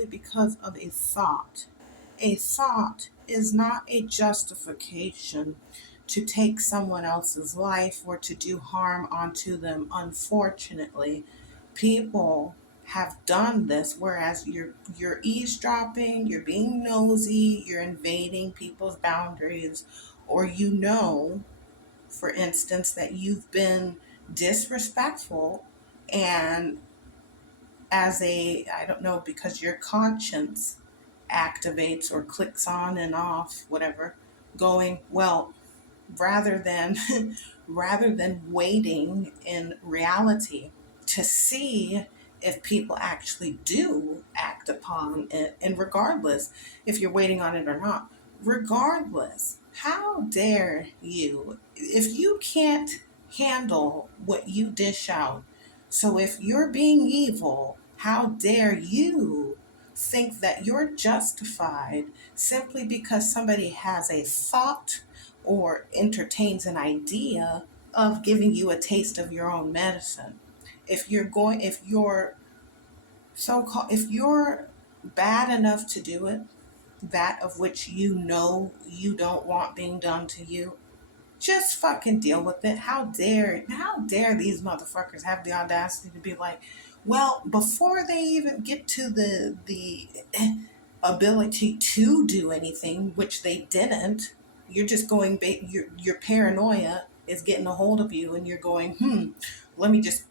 simply because of a thought. A thought is not a justification to take someone else's life or to do harm onto them. Unfortunately, people have done this, whereas you're eavesdropping, you're being nosy, you're invading people's boundaries, or for instance, that you've been disrespectful, and as a, I don't know, because your conscience activates or clicks on and off, whatever, going, well, rather than rather than waiting in reality to see if people actually do act upon it, and regardless if you're waiting on it or not, regardless, how dare you, if you can't handle what you dish out, so if you're being evil, how dare you think that you're justified simply because somebody has a thought or entertains an idea of giving you a taste of your own medicine. If you're so called, if you're bad enough to do it, that of which you know you don't want being done to you, just fucking deal with it. How dare these motherfuckers have the audacity to be like, well, before they even get to the ability to do anything, which they didn't, you're just going, your paranoia is getting a hold of you, and you're going, let me just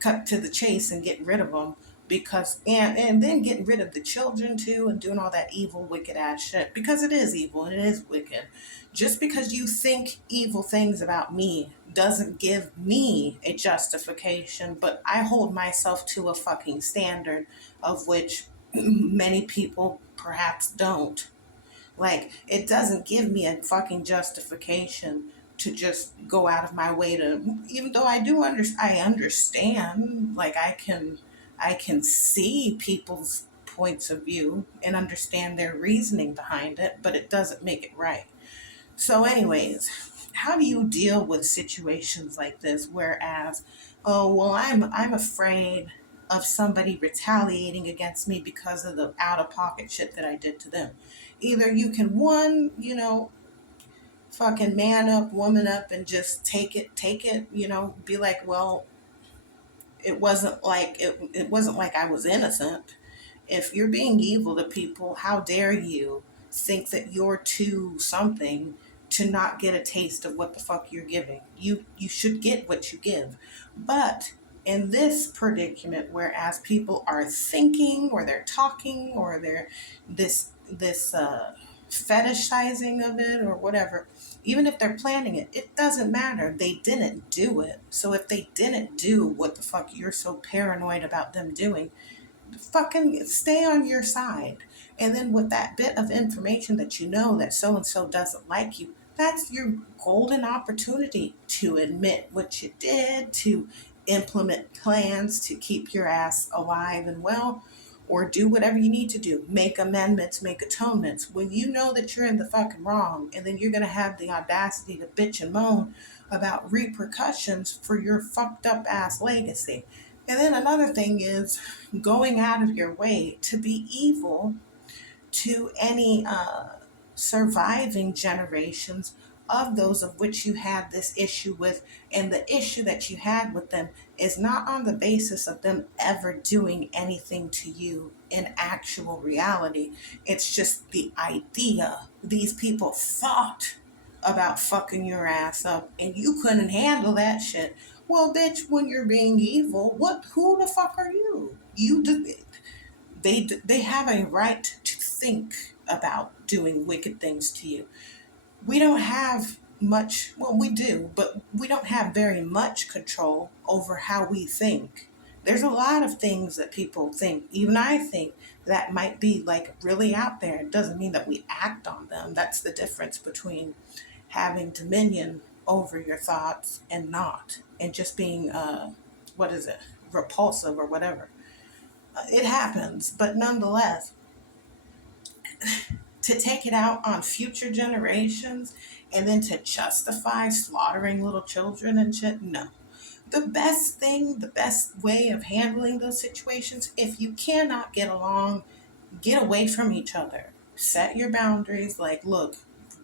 cut to the chase and get rid of them, because and then getting rid of the children too, and doing all that evil wicked ass shit, because it is evil and it is wicked. Just because you think evil things about me doesn't give me a justification, but I hold myself to a fucking standard of which many people perhaps don't. Like, it doesn't give me a fucking justification to just go out of my way to, even though I understand, like, I can see people's points of view and understand their reasoning behind it, but it doesn't make it right. So, anyways, how do you deal with situations like this? Whereas, oh well, I'm afraid of somebody retaliating against me because of the out of pocket shit that I did to them. Either you can, one, fucking man up, woman up, and just take it, be like, well, it wasn't like I was innocent. If you're being evil to people, how dare you think that you're too something to not get a taste of what the fuck you're giving? You should get what you give. But in this predicament, whereas people are thinking, or they're talking, or they're this fetishizing of it or whatever, even if they're planning it, it doesn't matter. They didn't do it. So if they didn't do what the fuck you're so paranoid about them doing, fucking stay on your side. And then with that bit of information that you know that so and so doesn't like you, that's your golden opportunity to admit what you did, to implement plans to keep your ass alive and well, or do whatever you need to do. Make amendments, make atonements. When you know that you're in the fucking wrong, and then you're going to have the audacity to bitch and moan about repercussions for your fucked up ass legacy. And then another thing is going out of your way to be evil to any surviving generations of those of which you had this issue with. And the issue that you had with them is not on the basis of them ever doing anything to you in actual reality. It's just the idea. These people thought about fucking your ass up, and you couldn't handle that shit. Well, bitch, when you're being evil, who the fuck are you? They have a right to think about doing wicked things to you. We don't have much, well, we do, but we don't have very much control over how we think. There's a lot of things that people think, even I think, that might be like really out there. It doesn't mean that we act on them. That's the difference between having dominion over your thoughts and not, and just being, what is it, repulsive or whatever. It happens, but nonetheless, to take it out on future generations and then to justify slaughtering little children and shit, no. The best way of handling those situations, if you cannot get along, Get away from each other. Set your boundaries. Like, look,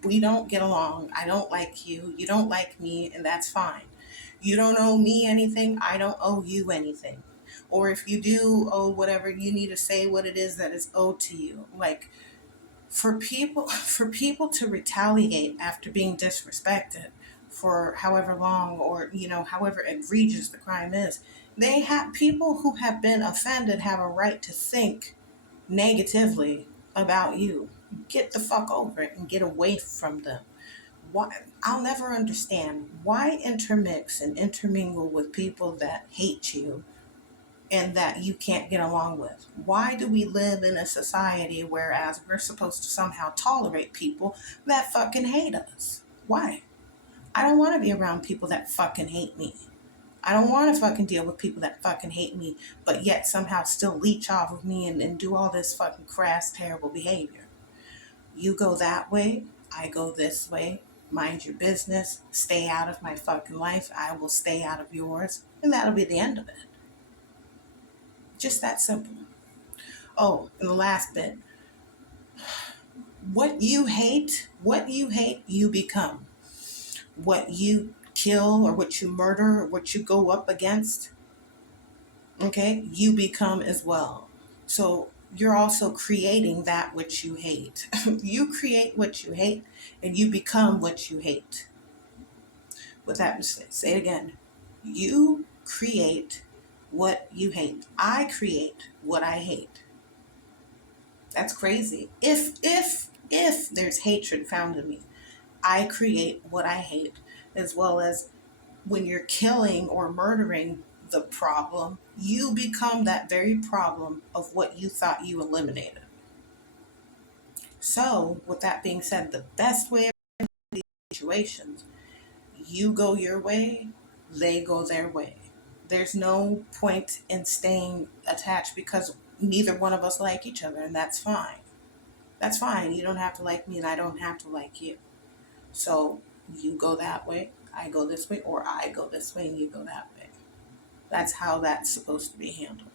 we don't get along. I don't like you. You don't like me, and that's fine. You don't owe me anything. I don't owe you anything. Or if you do owe whatever, you need to say what it is that is owed to you. Like, for people to retaliate after being disrespected for however long, or however egregious the crime is, they have people who have been offended have a right to think negatively about you. Get the fuck over it and get away from them. Why? I'll never understand why intermix and intermingle with people that hate you and that you can't get along with. Why do we live in a society whereas we're supposed to somehow tolerate people that fucking hate us? Why? I don't want to be around people that fucking hate me. I don't want to fucking deal with people that fucking hate me, but yet somehow still leech off of me and do all this fucking crass, terrible behavior. You go that way, I go this way. Mind your business. Stay out of my fucking life. I will stay out of yours. And that'll be the end of it. Just that simple. Oh, and the last bit. What you hate, you become. What you kill or what you murder or what you go up against, okay, you become as well. So you're also creating that which you hate. You create what you hate and you become what you hate. With that, say it again. You create what you hate. I create what I hate. That's crazy. If there's hatred found in me, I create what I hate, as well as when you're killing or murdering the problem, you become that very problem of what you thought you eliminated. So, with that being said, the best way of these situations, you go your way, they go their way. There's no point in staying attached because neither one of us like each other, and that's fine. That's fine. You don't have to like me, and I don't have to like you. So, you go that way, I go this way, or I go this way and you go that way. That's how that's supposed to be handled.